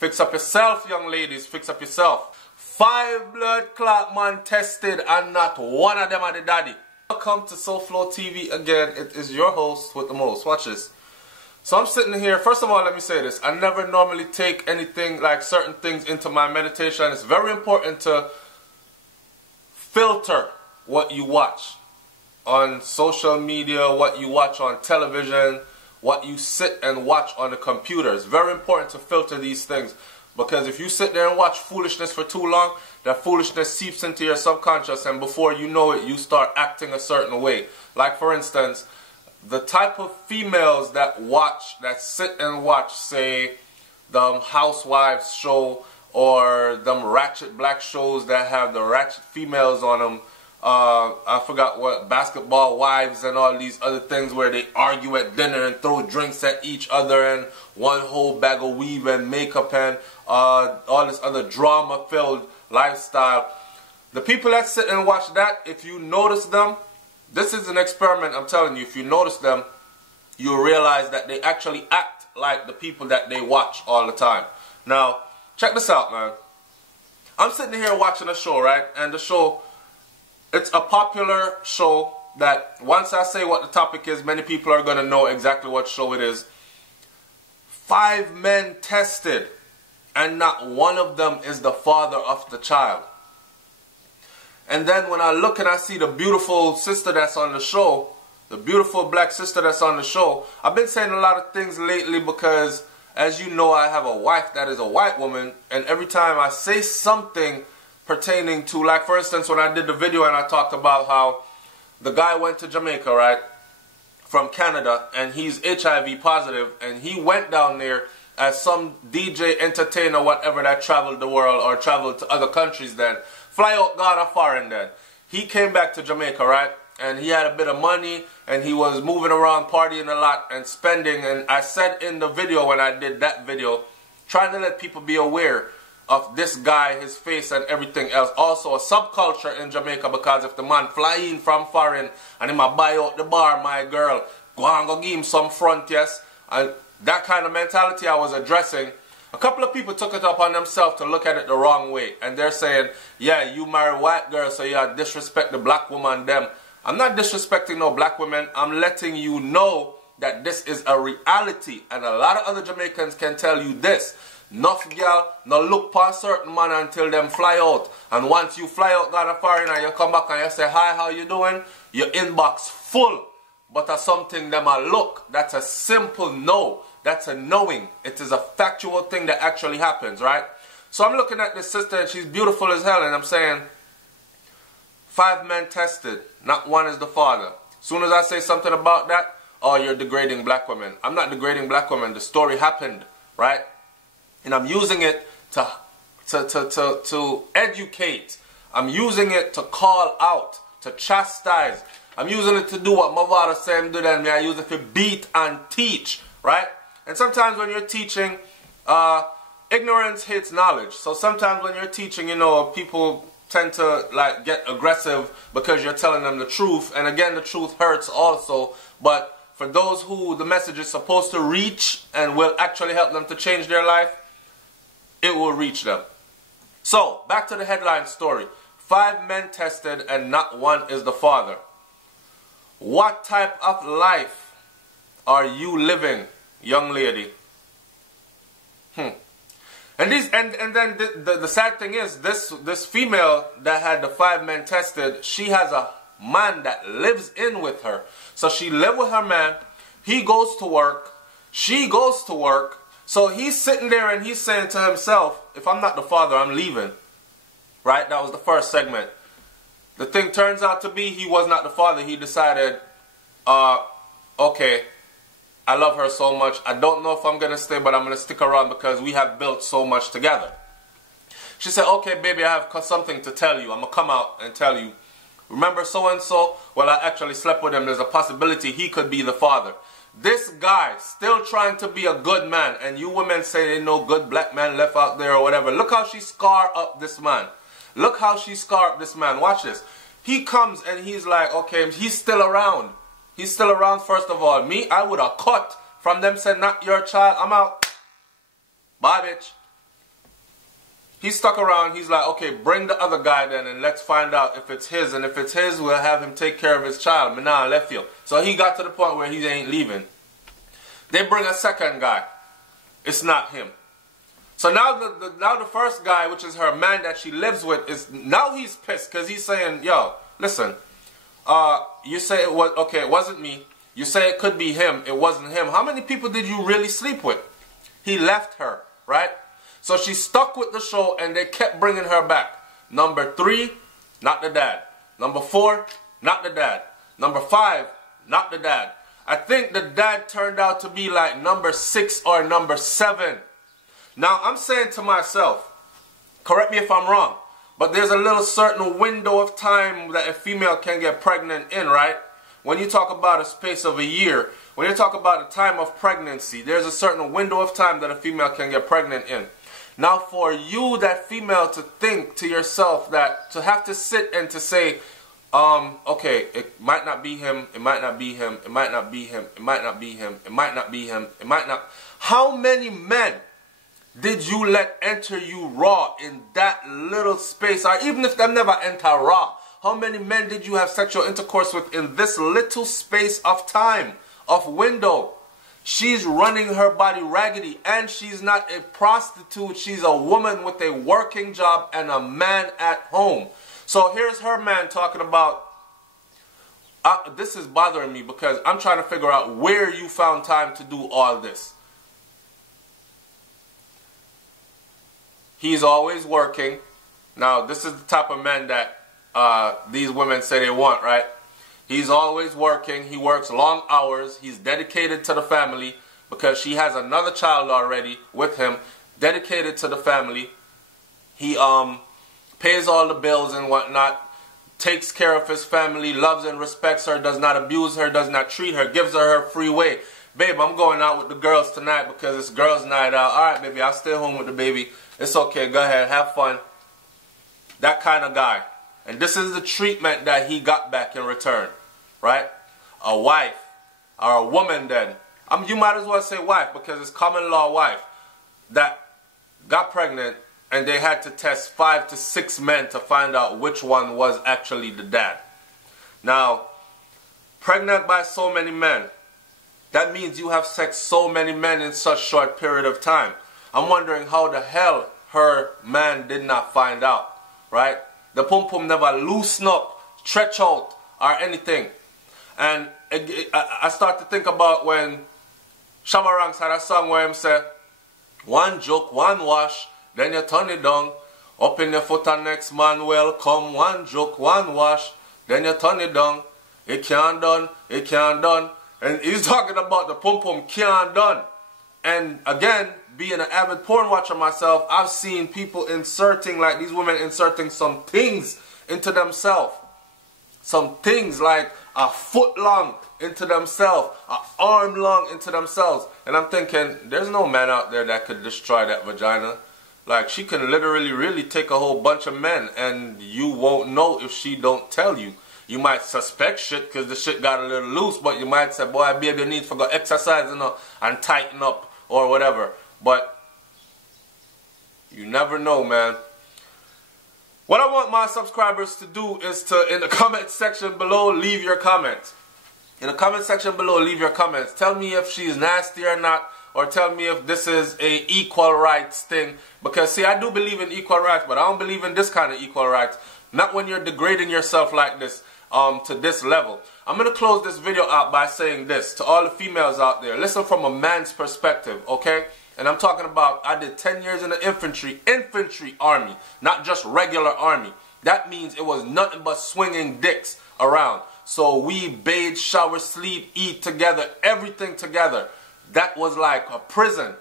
Fix up yourself, young ladies. Fix up yourself. 5 blood clot man tested and not one of them are the daddy. Welcome to SouFLoTV again. It is your host with the most. Watch this. So I'm sitting here. First of all, let me say this. I never normally take anything like certain things into my meditation. It's very important to filter what you watch on social media, what you watch on television, what you sit and watch on the computer. It's very important to filter these things, because if you sit there and watch foolishness for too long, that foolishness seeps into your subconscious, and before you know it, you start acting a certain way. Like for instance, the type of females that sit and watch, say, the Housewives show or them ratchet black shows that have the ratchet females on them. I forgot what, Basketball Wives and all these other things where they argue at dinner and throw drinks at each other and one whole bag of weave and makeup and all this other drama-filled lifestyle. The people that sit and watch that, if you notice them, this is an experiment, I'm telling you. If you notice them, you'll realize that they actually act like the people that they watch all the time. Now, check this out, man. I'm sitting here watching a show, right? And the show, it's a popular show that once I say what the topic is, many people are going to know exactly what show it is. 5 men tested, and not one of them is the father of the child. And then when I look and I see the beautiful sister that's on the show, the beautiful black sister that's on the show, I've been saying a lot of things lately because, as you know, I have a wife that is a white woman, and every time I say something pertaining to, like for instance, when I did the video and I talked about how the guy went to Jamaica, right, from Canada, and he's HIV positive, and he went down there as some DJ, entertainer, whatever, that traveled the world or traveled to other countries then. Fly out God of foreign then. He came back to Jamaica, right? And he had a bit of money and he was moving around partying a lot and spending. And I said in the video, when I did that video, trying to let people be aware of this guy, his face and everything else. Also a subculture in Jamaica, because if the man fly in from foreign and he might buy out the bar, my girl, go and go give him some front, yes? And that kind of mentality I was addressing. A couple of people took it upon themselves to look at it the wrong way. And they're saying, yeah, you marry white girls, so you disrespect the black woman them. I'm not disrespecting no black women. I'm letting you know that this is a reality. And a lot of other Jamaicans can tell you this. Enough girl, no look past certain man until them fly out. And once you fly out, got a foreign, and you come back and you say, hi, how you doing? Your inbox full. But as something them a look, that's a simple no. That's a knowing. It is a factual thing that actually happens, right? So I'm looking at this sister and she's beautiful as hell, and I'm saying 5 men tested, not one is the father. As soon as I say something about that, oh, you're degrading black women. I'm not degrading black women. The story happened, right? And I'm using it to educate. I'm using it to call out, to chastise. I'm using it to do what my father said him do, and I use it to beat and teach, right? And sometimes when you're teaching, ignorance hates knowledge. So sometimes when you're teaching, you know, people tend to like get aggressive because you're telling them the truth. And again, the truth hurts also. But for those who the message is supposed to reach and will actually help them to change their life, it will reach them. So back to the headline story. 5 men tested and not one is the father. What type of life are you living, young lady? And then the sad thing is, this female that had the 5 men tested, she has a man that lives in with her. So she live with her man. He goes to work. She goes to work. So he's sitting there and he's saying to himself, if I'm not the father, I'm leaving. Right? That was the first segment. The thing turns out to be he was not the father. He decided, okay, I love her so much. I don't know if I'm going to stay, but I'm going to stick around because we have built so much together. She said, okay, baby, I have something to tell you. I'm going to come out and tell you. Remember so-and-so? Well, I actually slept with him. There's a possibility he could be the father. This guy still trying to be a good man. And you women say ain't no good black man left out there or whatever. Look how she scarred up this man. Look how she scarred up this man. Watch this. He comes and he's like, okay, he's still around. He's still around, first of all. Me, I would have cut from them, said, not your child, I'm out. Bye, bitch. he stuck around. He's like, okay, bring the other guy then and let's find out if it's his. And if it's his, we'll have him take care of his child. But now I left you. So he got to the point where he ain't leaving. They bring a second guy. It's not him. So now the first guy, which is her man that she lives with, now he's pissed because he's saying, yo, listen, you say it was, okay, it wasn't me. You say it could be him. It wasn't him. How many people did you really sleep with? He left her, right? So she stuck with the show and they kept bringing her back. Number 3, not the dad. Number 4, not the dad. Number 5, not the dad. I think the dad turned out to be like number 6 or number 7. Now I'm saying to myself, correct me if I'm wrong, but there's a little certain window of time that a female can get pregnant in, right? When you talk about a space of a year, when you talk about the time of pregnancy, there's a certain window of time that a female can get pregnant in. Now for you, that female, to think to yourself that, to have to sit and to say, okay, it might not be him, it might not be him, it might not be him, it might not be him, it might not be him, it might not. How many men did you let enter you raw in that little space? Or even if them never enter raw, how many men did you have sexual intercourse with in this little space of time, of window? She's running her body raggedy, and she's not a prostitute. She's a woman with a working job and a man at home. So here's her man talking about, this is bothering me because I'm trying to figure out where you found time to do all this. He's always working. Now, this is the type of man that these women say they want, right? He's always working. He works long hours. He's dedicated to the family because she has another child already with him, dedicated to the family. He pays all the bills and whatnot, takes care of his family, loves and respects her, does not abuse her, does not treat her, gives her free way. Babe, I'm going out with the girls tonight because it's girls' night out. All right, baby, I'll stay home with the baby. It's okay. Go ahead. Have fun. That kind of guy. And this is the treatment that he got back in return. Right? A wife. Or a woman then. You might as well say wife because it's common law wife. That got pregnant and they had to test 5 to 6 men to find out which one was actually the dad. Now, pregnant by so many men. That means you have sex so many men in such short period of time. I'm wondering how the hell her man did not find out, right? The pum-pum never loosen up, stretch out, or anything. And I start to think about when Shabba Ranks had a song where him say, one joke, one wash, then you turn it down. Up in your foot and next man will come. One joke, one wash, then you turn it down. It can't done, it can't done. And he's talking about the pum-pum can't done. And again, being an avid porn watcher myself, I've seen people inserting, like these women inserting some things into themselves. Some things like a foot long into themselves, an arm long into themselves. And I'm thinking, there's no man out there that could destroy that vagina. Like, she can literally really take a whole bunch of men and you won't know if she don't tell you. You might suspect shit because the shit got a little loose, but you might say, boy, baby, you need to go exercise and tighten up or whatever. But you never know, man. What I want my subscribers to do is to, in the comment section below, leave your comments. In the comment section below, leave your comments. Tell me if she's nasty or not, or tell me if this is a equal rights thing. Because, see, I do believe in equal rights, but I don't believe in this kind of equal rights. Not when you're degrading yourself like this. To this level. I'm going to close this video out by saying this to all the females out there. Listen from a man's perspective, okay? And I'm talking about, I did 10 years in the infantry army, not just regular army. That means it was nothing but swinging dicks around. So we bathe, shower, sleep, eat together, everything together. That was like a prison,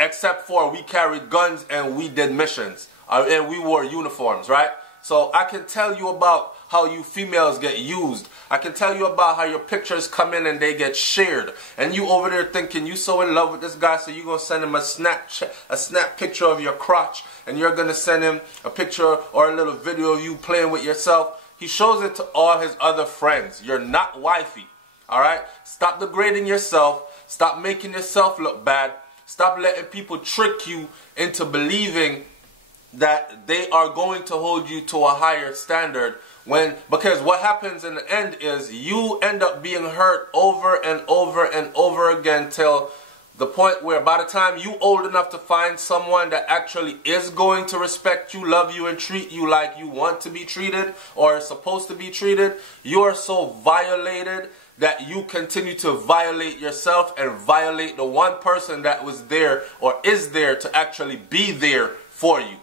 except for we carried guns and we did missions, and we wore uniforms, right? So I can tell you about how you females get used. I can tell you about how your pictures come in and they get shared. And you over there thinking you so in love with this guy, so you're going to send him a snap picture of your crotch. And you're going to send him a picture or a little video of you playing with yourself. He shows it to all his other friends. You're not wifey. Alright? Stop degrading yourself. Stop making yourself look bad. Stop letting people trick you into believing that they are going to hold you to a higher standard, because what happens in the end is you end up being hurt over and over and over again till the point where by the time you old enough to find someone that actually is going to respect you, love you, and treat you like you want to be treated or are supposed to be treated, you are so violated that you continue to violate yourself and violate the one person that was there or is there to actually be there for you,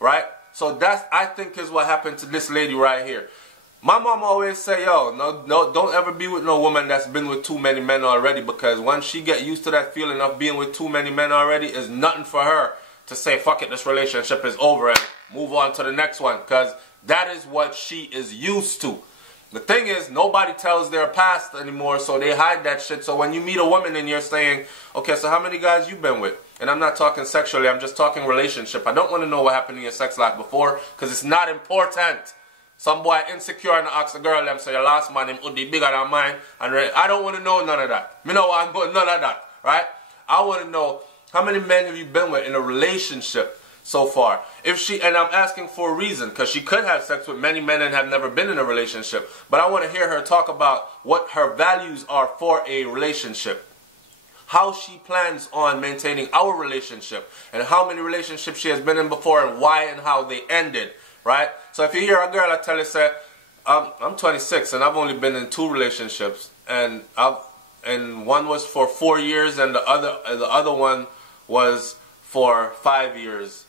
right? So that's, I think, is what happened to this lady right here. My mom always say, yo, no, don't ever be with no woman that's been with too many men already, because once she get used to that feeling of being with too many men already, it's nothing for her to say, fuck it, this relationship is over and move on to the next one, because that is what she is used to. The thing is, nobody tells their past anymore, so they hide that shit. So when you meet a woman and you're saying, okay, so how many guys you been with? And I'm not talking sexually, I'm just talking relationship. I don't want to know what happened in your sex life before, because it's not important. Some boy insecure and ask a girl them, so your last man him would be bigger than mine. And I don't want to know none of that. Me know I'm going none of that, right? I want to know how many men have you been with in a relationship so far. And I'm asking for a reason, because she could have sex with many men and have never been in a relationship. But I want to hear her talk about what her values are for a relationship. How she plans on maintaining our relationship, and how many relationships she has been in before, and why and how they ended, right? So if you hear a girl, I tell you, say, I'm 26 and I've only been in 2 relationships, and one was for 4 years and the other one was for 5 years,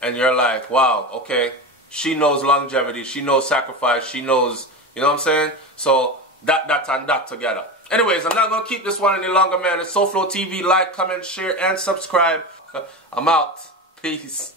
and you're like, wow, okay, she knows longevity, she knows sacrifice, she knows, you know what I'm saying? So that and that together. Anyways, I'm not going to keep this one any longer, man. It's SouFLoTV. Like, comment, share, and subscribe. I'm out. Peace.